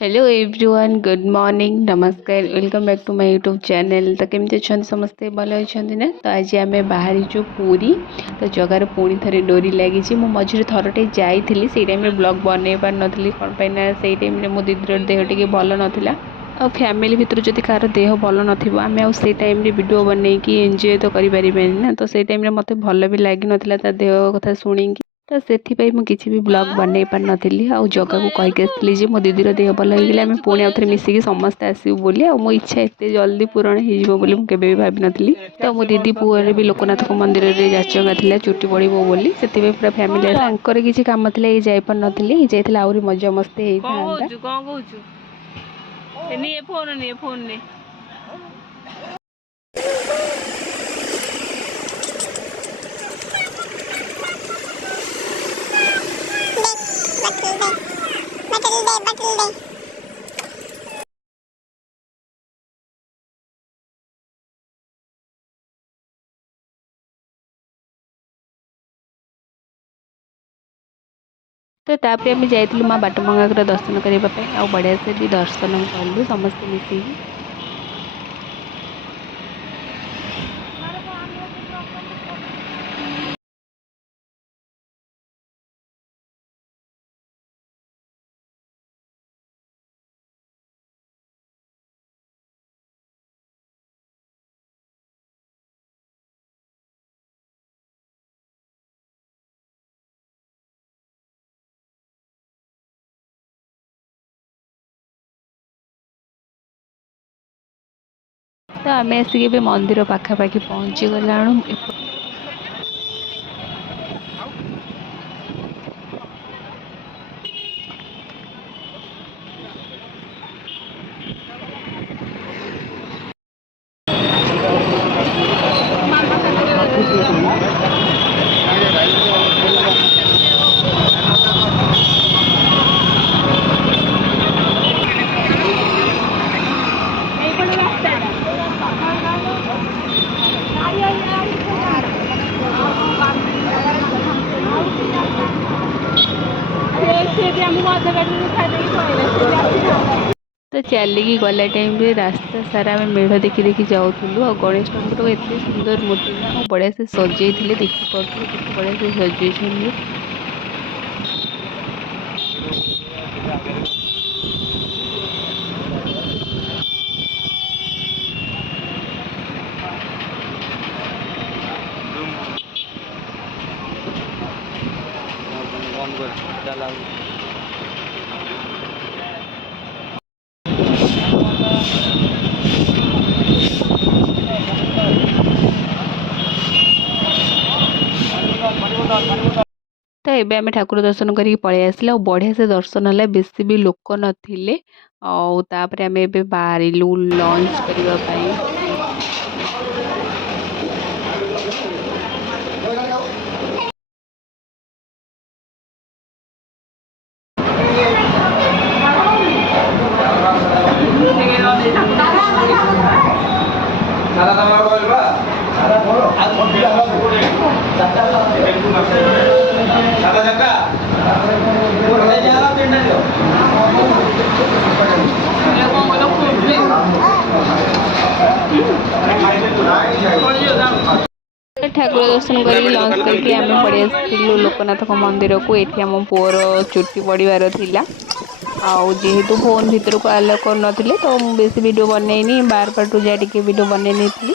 Hello everyone good morning नमस्कार welcome back to my YouTube channel. तो केमती अच्छा समस्ते भल अच्छा ना। तो आज आम बाहरीचु पूरी तो जगार पुणी थे डोरी लगी मो मझे थरटे जाइली से टाइम ब्लॉग बनई पार नी कौन पाइना से टाइम मो दीदी देह टी भल नाला आ फैमिली भितर जदि कार देह भल नाम आउ टाइम वीडियो बनईकी एंजॉय तो करें ना। तो से टाइम मत भल भी लगी ना देह कथा शुणिकी तो से किसी भी ब्लॉग बनई पार नी आ जगह को कहीकि आसली मो दीदीर देह भल होगा आम पुणी आउ थे मिसिकी समस्ते आसबू बोली आ मो इच्छा एत जल्दी पूरण हो मुझे भाभी नी। तो मो दीदी पुअर भी लोकनाथ मंदिर में जाचका था चुटी पड़ो बोली से पूरा फैमिली किसी कम थी जापार नी जाइए आहरी मजा मस्ती तो तापर आम जाइलु माँ बाटमंगा दर्शन करने आ बढ़िया से भी दर्शन कलु समस्ते मिसिकी। तो आम आसिक मंदिर पाखापाखि पहुँची गला। तो चलिकी गला टाइम रास्ता सारा आम मेढ़ देखी देखी जाऊँ और गणेश ठाकुर एत सुंदर मूर्ति बढ़िया से सजे देखिए बढ़िया से सजे। तो ये आम ठाकुर दर्शन करके पलि आसिले बढ़िया से दर्शन है बेसी भी लोक नथिले आउे आम ए बाहर लंच करने। ठाकुर दर्शन कर लंच करके आम पड़े आसलु लोकनाथ मंदिर को। ये आम पुअर चुटी पड़ार था जेहेतु फोन भितर को आलो कर तो मुझे बेसी वीडियो बनईनी बार पार्टू जा वीडियो बनई नहीं।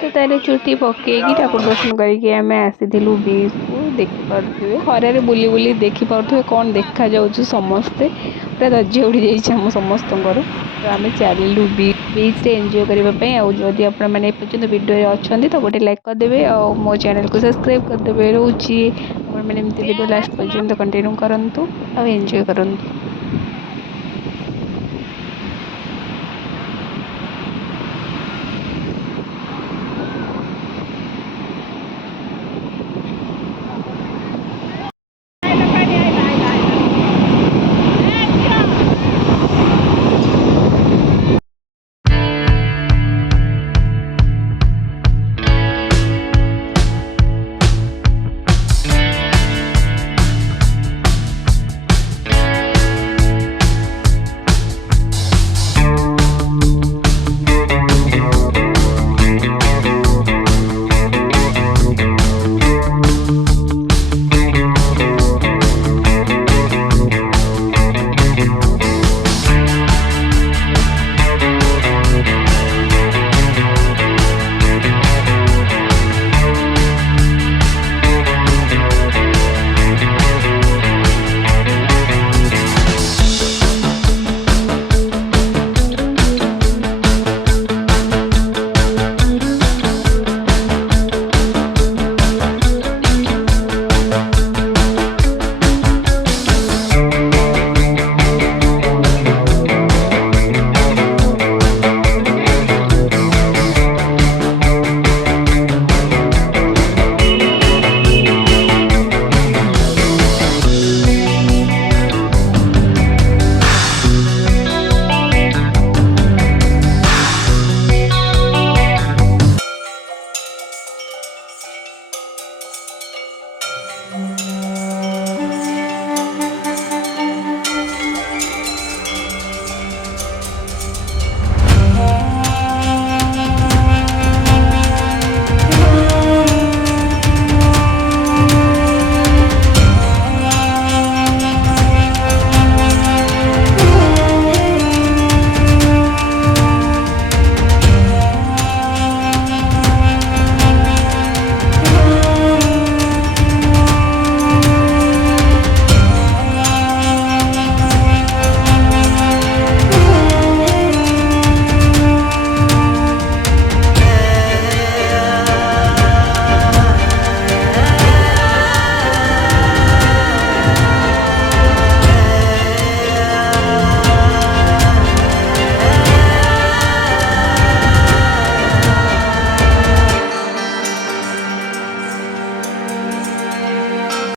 तो तार चुटी पकईकी ठाकुर दर्शन करके आम आसीलु बीच को देखिपे खरारे बुली बुली देखिपे कौन देखा जाऊँ समस्ते पूरा धज्य उड़ी जाइए समस्त। तो आम चलू बीच रे एंजॉय करने आदि आपने वीडियो अच्छा तो गोटे लाइक करदे और मो चैनल को सब्सक्राइब करदे रोचे। वीडियो लास्ट पर्यंत कंटिन्यू करूँ और एंजॉय करूँ।